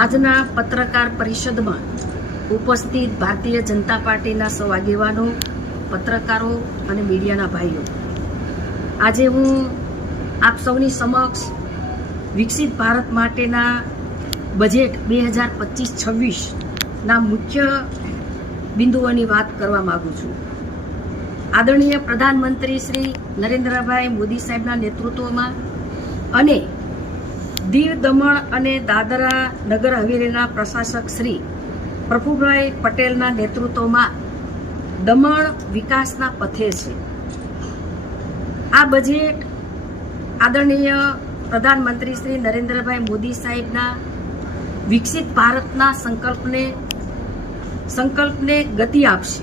આજના પત્રકાર પરિષદમાં ઉપસ્થિત ભારતીય જનતા પાર્ટીના સૌ આગેવાનો, પત્રકારો અને મીડિયાના ભાઈઓ, આજે હું આપ સૌની સમક્ષ વિકસિત ભારત માટેના બજેટ 2025-26ના મુખ્ય બિંદુઓની વાત કરવા માંગુ છું. આદરણીય પ્રધાનમંત્રી શ્રી નરેન્દ્રભાઈ મોદી સાહેબના નેતૃત્વમાં અને દીવ, દમણ અને દાદરા નગર હવેલીના પ્રશાસક શ્રી પ્રફુલભાઈ પટેલના નેતૃત્વમાં દમણ વિકાસના પથે છે. આ બજેટ આદરણીય પ્રધાનમંત્રી શ્રી નરેન્દ્રભાઈ મોદી સાહેબના વિકસિત ભારતના સંકલ્પને ગતિ આપશે.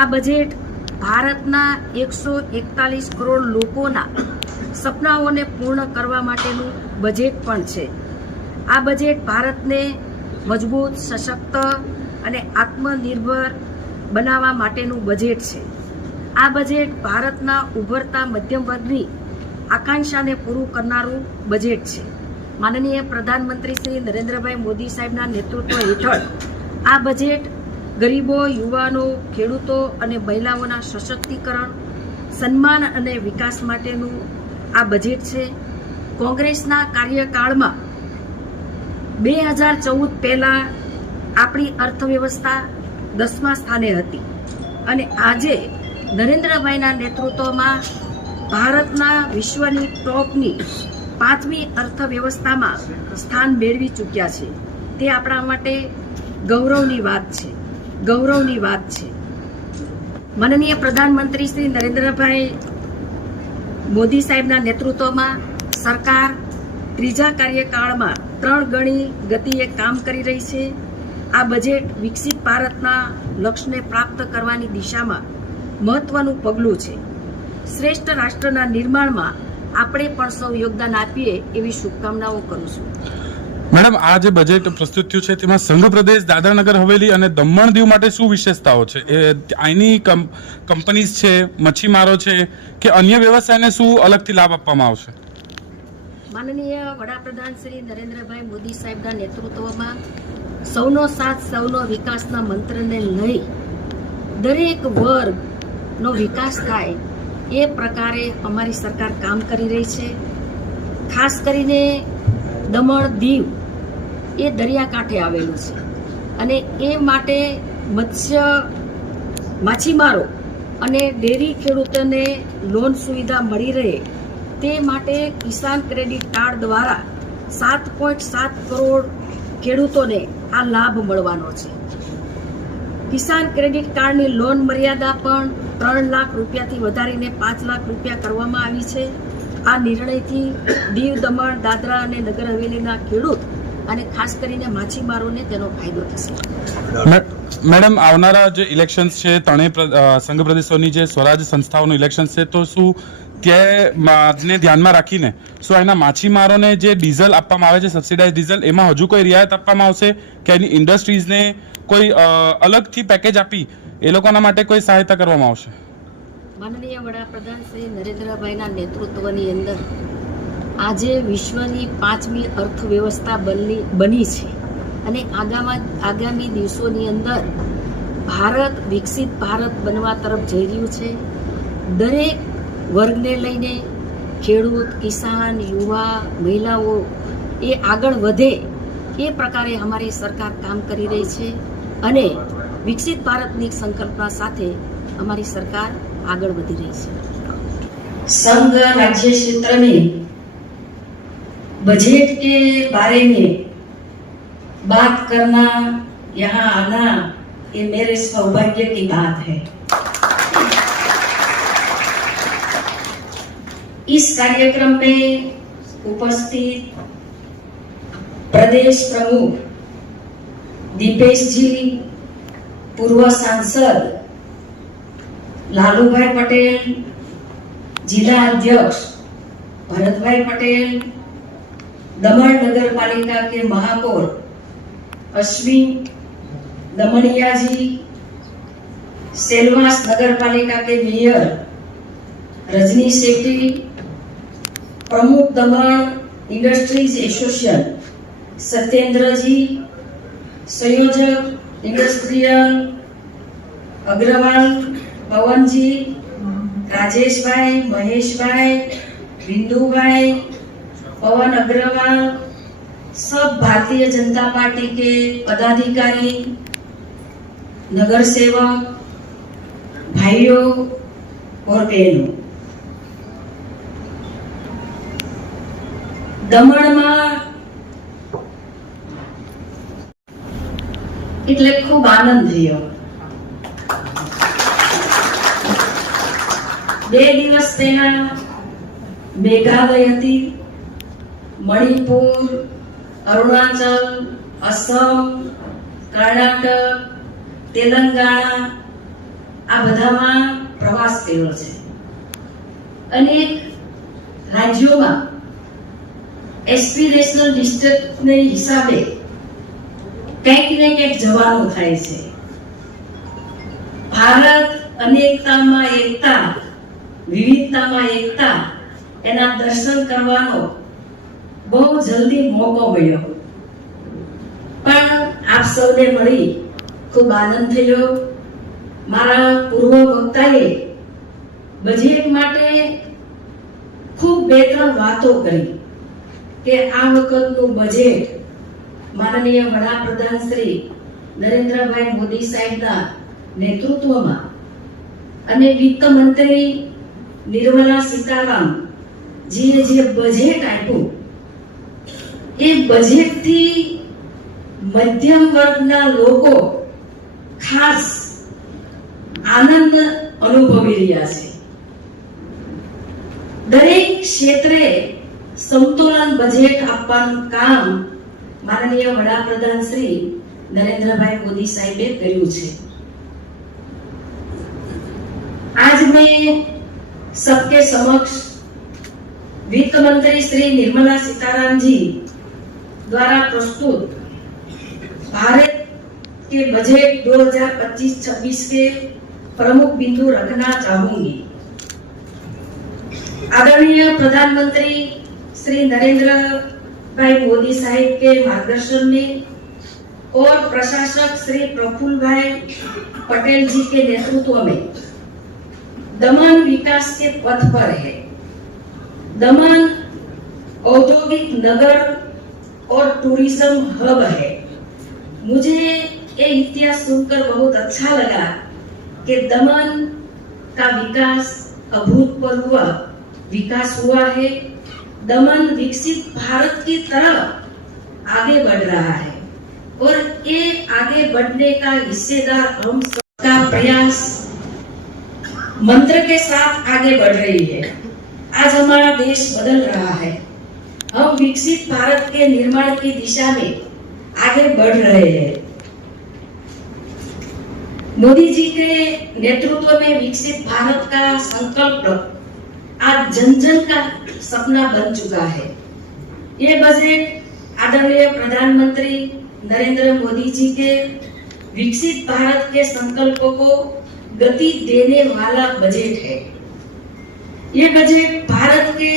આ બજેટ ભારતના 141 કરોડ લોકોના સપનાઓને પૂર્ણ કરવા માટેનું બજેટ પણ છે. આ બજેટ ભારતને મજબૂત, સશક્ત અને આત્મનિર્ભર બનાવવા માટેનું બજેટ છે. આ બજેટ ભારતના ઉભરતા મધ્યમ વર્ગની આકાંક્ષાને પૂરું કરનારું બજેટ છે. માનનીય પ્રધાનમંત્રી શ્રી નરેન્દ્રભાઈ મોદી સાહેબના નેતૃત્વ હેઠળ આ બજેટ ગરીબો, યુવાનો, ખેડૂતો અને મહિલાઓના સશક્તિકરણ, સન્માન અને વિકાસ માટેનું આ બજેટ છે. કોંગ્રેસના કાર્યકાળમાં 2014 પહેલા આપણી અર્થવ્યવસ્થા 10મા સ્થાને હતી અને આજે નરેન્દ્રભાઈના નેતૃત્વમાં ભારતના વિશ્વની ટોપની 5મી અર્થવ્યવસ્થામાં સ્થાન મેળવી ચૂક્યા છે. તે આપણા માટે ગૌરવની વાત છે. માનનીય પ્રધાનમંત્રી શ્રી નરેન્દ્રભાઈ મોદી સાહેબના નેતૃત્વમાં સરકાર ત્રીજા કાર્યકાળમાં 3 ગણી ગતિએ કામ કરી રહી છે. આ બજેટ વિકસિત ભારતના લક્ષ્યને પ્રાપ્ત કરવાની દિશામાં મહત્વનું પગલું છે. શ્રેષ્ઠ રાષ્ટ્રના નિર્માણમાં આપણે પણ સૌ યોગદાન આપીએ એવી શુભકામનાઓ કરું છું. મેડમ, આ જે બજેટ પ્રસ્તુત થયું છે તેમાં સંઘ પ્રદેશ, દાદરા નગર હવેલી અને દમણ દીવ માટે શું વિશેષતાઓ છે? અહીંની કંપનીઝ છે, મચ્છીમારો છે કે અન્ય વ્યવસાયને શું અલગથી લાભ આપવામાં આવશે? માનનીય વડાપ્રધાન શ્રી નરેન્દ્રભાઈ મોદી સાહેબના નેતૃત્વમાં સૌનો સાથ, સૌનો વિકાસના મંત્રને લઈ દરેક વર્ગનો વિકાસ થાય એ પ્રકારે અમારી સરકાર કામ કરી રહી છે. ખાસ કરીને દમણ, દીવ એ દરિયાકાંઠે આવેલું છે અને એ માટે માછીમારો અને ડેરી ખેડૂતોને લોન સુવિધા મળી રહે તે માટે કિસાન ક્રેડિટ કાર્ડ દ્વારા 7.7 કરોડ ખેડૂતોને આ લાભ મળવાનો છે. કિસાન ક્રેડિટ કાર્ડની લોન મર્યાદા પણ 3 લાખ રૂપિયાથી વધારીને 5 લાખ રૂપિયા કરવામાં આવી છે. આ નિર્ણયથી દીવ, દમણ, દાદરા અને નગર હવેલીના ખેડૂત અને ખાસ કરીને માછીમારોને તેનો ફાયદો થશે. મેડમ, આવનારા જે ઇલેક્શન્સ છે, ત્રણેય સંઘ પ્રદેશોની જે સ્વરાજ સંસ્થાઓનું ઇલેક્શન છે, તો શું તેને ધ્યાનમાં રાખીને શું એના માછીમારોને જે ડીઝલ આપવામાં આવે છે, સબસિડાઇઝ ડીઝલ, એમાં હજુ કોઈ રિયાયત આપવામાં આવશે કે એની ઇન્ડસ્ટ્રીઝને કોઈ અલગથી પેકેજ આપી એ લોકોના માટે કોઈ સહાયતા કરવામાં આવશે? માનનીય વડાપ્રધાન શ્રી નરેન્દ્રભાઈના નેતૃત્વની અંદર આજે વિશ્વની 5મી અર્થવ્યવસ્થા બની છે અને આગામી દિવસોની અંદર ભારત વિકસિત ભારત બનવા તરફ જઈ રહ્યું છે. દરેક વર્ગને લઈને ખેડૂત, કિસાન, યુવા, મહિલાઓ એ આગળ વધે એ પ્રકારે અમારી સરકાર કામ કરી રહી છે અને વિકસિત ભારતની સંકલ્પના સાથે અમારી સરકાર आगे बढ़ी रही है. संघ राज्य क्षेत्र में बजट के बारे में बात करना, यहाँ आना, ये मेरे सौभाग्य की बात है. इस कार्यक्रम में उपस्थित प्रदेश प्रमुख दीपेश जी, पूर्व सांसद लालूभाई पटेल, जिला अध्यक्ष भरतभाई पटेल, दमन नगर पालिका के महापौर अश्विन दमनिया जी, सेलवास नगर पालिका के मेयर रजनी सेठी, प्रमुख दमन इंडस्ट्रीज एसोसिएशन सत्येंद्र जी, संयोजक इंडस्ट्रियल अग्रवाल पवन जी, राजेश भाई, महेश भाई, बिंदु भाई, पवन अग्रवाल, सब भारतीय जनता पार्टी के पदाधिकारी, नगर सेवक, भाइयों और बहनों, દમણમાં એટલે ખૂબ આનંદ થયો. 2 દિવસ પહેલા મેઘાલય હતી, મણિપુર, અરુણાચલ, અસમ, કર્ણાટક, તેલંગાણા આ બધામાં પ્રવાસ કર્યો છે. અનેક રાજ્યોમાં એસ્પિરેશનલ ડિસ્ટ્રિક્ટને હિસાબે કંઈક ને કંઈક જવાનું થાય છે. ભારત અનેકતામાં એકતા, વિવિધતામાં એકતા એના દર્શન કરવાનો બહુ જલ્દી મોકો મળ્યો. પણ આપ સૌને મળી ખૂબ આનંદ થયો. મારા પૂર્વ વક્તાએ બજેટ માટે ખૂબ 2-3 વાતો કરી કે આ વખતનું બજેટ માનનીય વડાપ્રધાન શ્રી નરેન્દ્રભાઈ મોદી સાહેબના નેતૃત્વમાં અને વિત્ત મંત્રી નિર્મલા સીતારામન જીએ જે બજેટ આપ્યું એ બજેટથી મધ્યમ વર્ગના લોકો ખાસ આનંદ અનુભવી રહ્યા છે. દરેક ક્ષેત્રે સમતોલન બજેટ આપવાનું કામ માનનીય વડાપ્રધાન શ્રી નરેન્દ્રભાઈ મોદી સાહેબે કર્યું છે. आज मैं सबके समक्ष वित्त मंत्री श्री निर्मला सीतारामन जी द्वारा प्रस्तुत भारत के बजट 2025-26 के प्रमुख बिंदु रखना चाहूंगी. आदरणीय प्रधानमंत्री श्री नरेंद्र भाई मोदी साहब के मार्गदर्शन में और प्रशासक श्री प्रफुल्ल भाई पटेल जी के नेतृत्व में दमन विकास के पथ पर है. दमन औद्योगिक नगर और टूरिज्म हब है. मुझे ये इतिहास सुनकर बहुत अच्छा लगा कि दमन का विकास अभूतपूर्व विकास हुआ है. दमन विकसित भारत की तरफ आगे बढ़ रहा है और ये आगे बढ़ने का हिस्सेदार हम सबका प्रयास मंत्र के साथ आगे बढ़ रही है. आज हमारा देश बदल रहा है. हम विकसित भारत के निर्माण की दिशा में आगे बढ़ रहे हैं. मोदी जी के नेतृत्व में विकसित भारत का संकल्प आज जन जन का सपना बन चुका है. ये बजट आदरणीय प्रधानमंत्री नरेंद्र मोदी जी के विकसित भारत के संकल्पों को गति देने वाला बजट है. ये बजट भारत के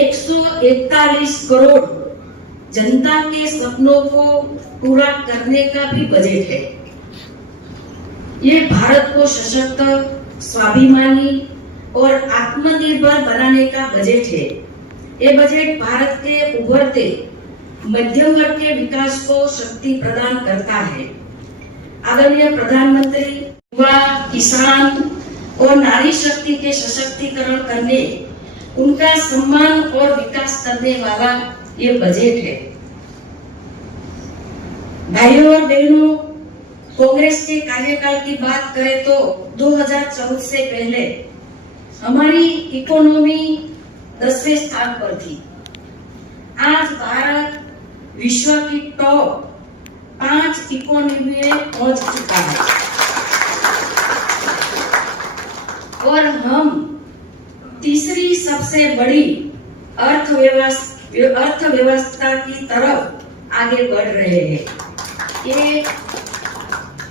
141 करोड़ जनता के सपनों को पूरा करने का भी बजट है. ये भारत को सशक्त, स्वाभिमानी और आत्मनिर्भर बनाने का बजट है. ये बजट भारत के उभरते मध्यम वर्ग के विकास को शक्ति प्रदान करता है. आदरणीय प्रधानमंत्री युवा, किसान और नारी शक्ति के सशक्तिकरण करने, उनका सम्मान और विकास करने वाला ये बजट है. भाइयों और बहनों, कांग्रेस के कार्यकाल की बात करें तो 2014 से पहले हमारी इकोनॉमी 10वें स्थान पर थी. आज भारत विश्व की टॉप 5 इकोनॉमी में पहुंच चुका है और हम तीसरी सबसे बड़ी अर्थव्यवस्था की तरफ आगे बढ़ रहे हैं.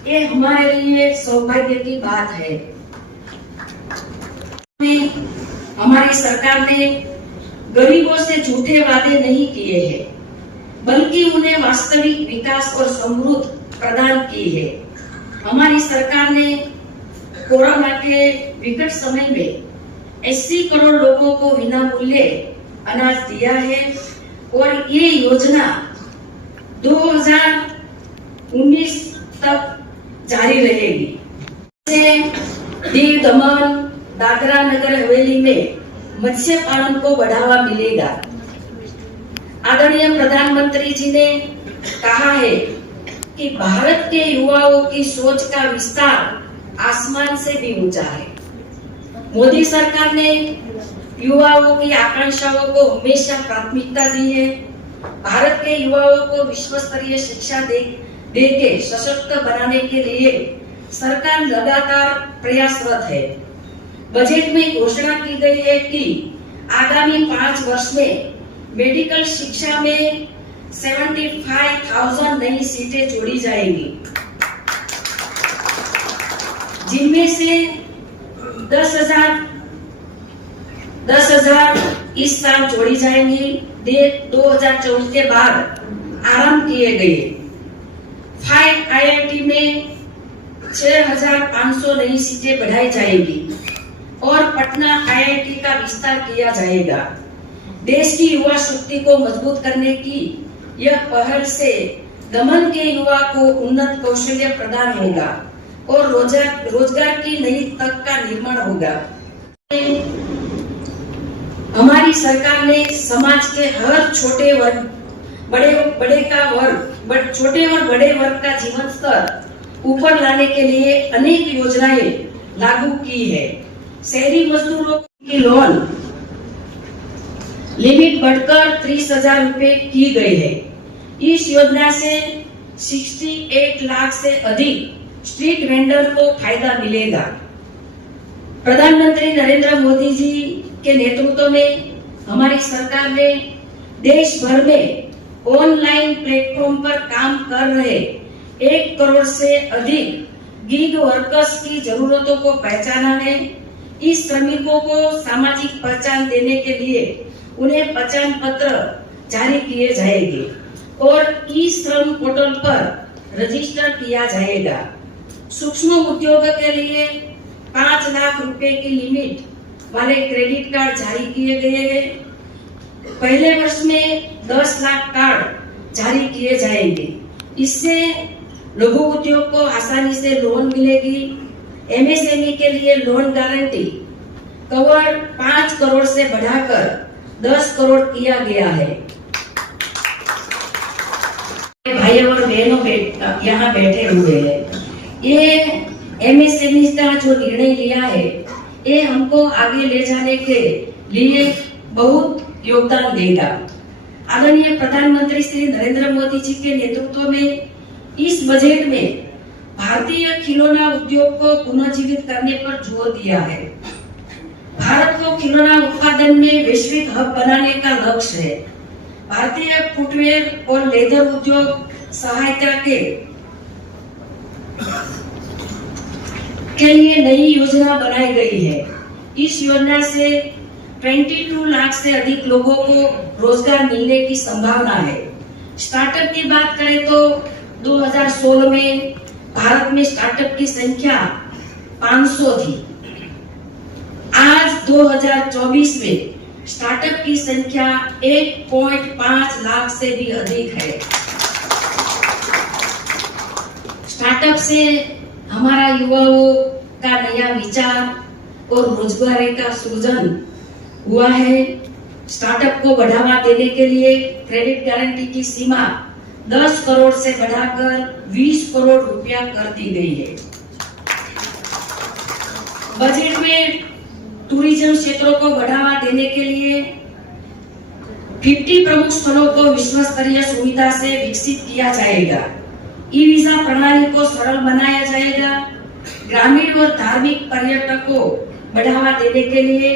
ये हमारे लिए सौभाग्य की बात है. हमारी सरकार ने गरीबों से झूठे वादे नहीं किए हैं. बल्कि उन्हें वास्तविक विकास और समृद्धि प्रदान की है। हमारी सरकार ने कोरोना के विकट समय में 80 करोड़ लोगों को विना मूल्य अनाज दिया है और ये योजना 2019 तक जारी रहेगी। दीव दमन दादरा नगर हवेली में मत्स्य पालन को बढ़ावा मिलेगा। आदरणीय प्रधानमंत्री जी ने कहा है कि भारत के युवाओं की सोच का विस्तार आसमान से भी ऊंचा है। मोदी सरकार ने युवाओं की आकांक्षाओं को हमेशा प्राथमिकता दी है। भारत के युवाओं को विश्व स्तरीय शिक्षा दे के सशक्त बनाने के लिए सरकार लगातार प्रयासरत है। बजट में घोषणा की गई है कि आगामी 5 वर्ष में मेडिकल शिक्षा में 75,000 नई सीटें जोड़ी जाएंगी, जिनमें से 10,000 इस साल जोड़ी जाएंगी। 2014 के बाद आरंभ किए गए 5 IIT में 6,500 नई सीटें बढ़ाई जाएंगी और पटना IIT का विस्तार किया जाएगा। देश की युवा शक्ति को मजबूत करने की यह पहल से दमन के युवा को उन्नत कौशल्य प्रदान होगा और रोजगार की नई तक का निर्माण होगा। हमारी सरकार ने समाज के हर छोटे और बड़े वर्ग का जीवन स्तर ऊपर लाने के लिए अनेक योजनाएं लागू की है। शहरी मजदूरों की लोन लिमिट बढ़कर 30,000 रुपए की गई है। इस योजना से 68 लाख से अधिक स्ट्रीट वेंडर को फायदा मिलेगा। प्रधानमंत्री नरेंद्र मोदी जी के नेतृत्व में हमारी सरकार ने देश भर में ऑनलाइन प्लेटफॉर्म पर काम कर रहे 1 करोड़ से अधिक गिग वर्कर्स की जरूरतों को पहचाना है। इस श्रमिकों को सामाजिक पहचान देने के लिए उन्हें पहचान पत्र जारी किए जाएंगे और ई श्रम पोर्टल पर रजिस्टर किया जाएगा। सूक्ष्म उद्योग के लिए 5 लाख रुपए की लिमिट वाले क्रेडिट कार्ड जारी किए गए हैं। पहले वर्ष में 10 लाख कार्ड जारी किए जाएंगे। इससे लघु उद्योग को आसानी से लोन मिलेगी। MSME के लिए लोन गारंटी कवर 5 करोड़ से बढ़ाकर 10 करोड़ किया गया है। भाई और बहनों यहाँ बैठे हुए हैं, ये MSME का जो निर्णय लिया है ये हमको आगे ले जाने के लिए बहुत योगदान देगा। आदरणीय प्रधानमंत्री श्री नरेंद्र मोदी जी के नेतृत्व में इस बजट में भारतीय खिलौना उद्योग को पुनर्जीवित करने पर जोर दिया है। भारत को खिलौना उत्पादन में वैश्विक हब बनाने का लक्ष्य है। भारतीय फुटवेयर और लेदर उद्योग सहायता के लिए नई योजना बनाई गई है। इस योजना से 22 लाख से अधिक लोगों को रोजगार मिलने की संभावना है। स्टार्टअप की बात करें तो 2016 में भारत में स्टार्टअप की संख्या 500 थी। आज 2024 में स्टार्टअप की संख्या 1.5 लाख से भी अधिक है। स्टार्टअप से हमारा युवाओं का नया विचार और रोजगार का सृजन हुआ है। स्टार्टअप को बढ़ावा देने के लिए क्रेडिट गारंटी की सीमा 10 करोड़ से बढ़ाकर 20 करोड़ रुपया कर दी गई है। बजट में टूरिज्म क्षेत्रों को बढ़ावा देने के लिए 50 प्रमुख स्थलों को विश्व स्तरीय सुविधा से विकसित किया जाएगा। ई वीजा प्रणाली को सरल बनाया जाएगा। ग्रामीण और धार्मिक पर्यटक को बढ़ावा देने के लिए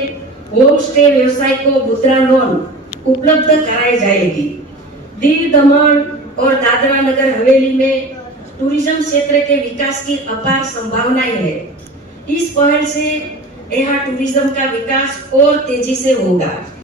होम स्टे व्यवसाय को मुद्रा लोन उपलब्ध कराई जाएगी। दीव दमन और दादरा नगर हवेली में टूरिज्म क्षेत्र के विकास की अपार संभावनाएं है। इस पहल से यहाँ टूरिज्म का विकास और तेजी से होगा।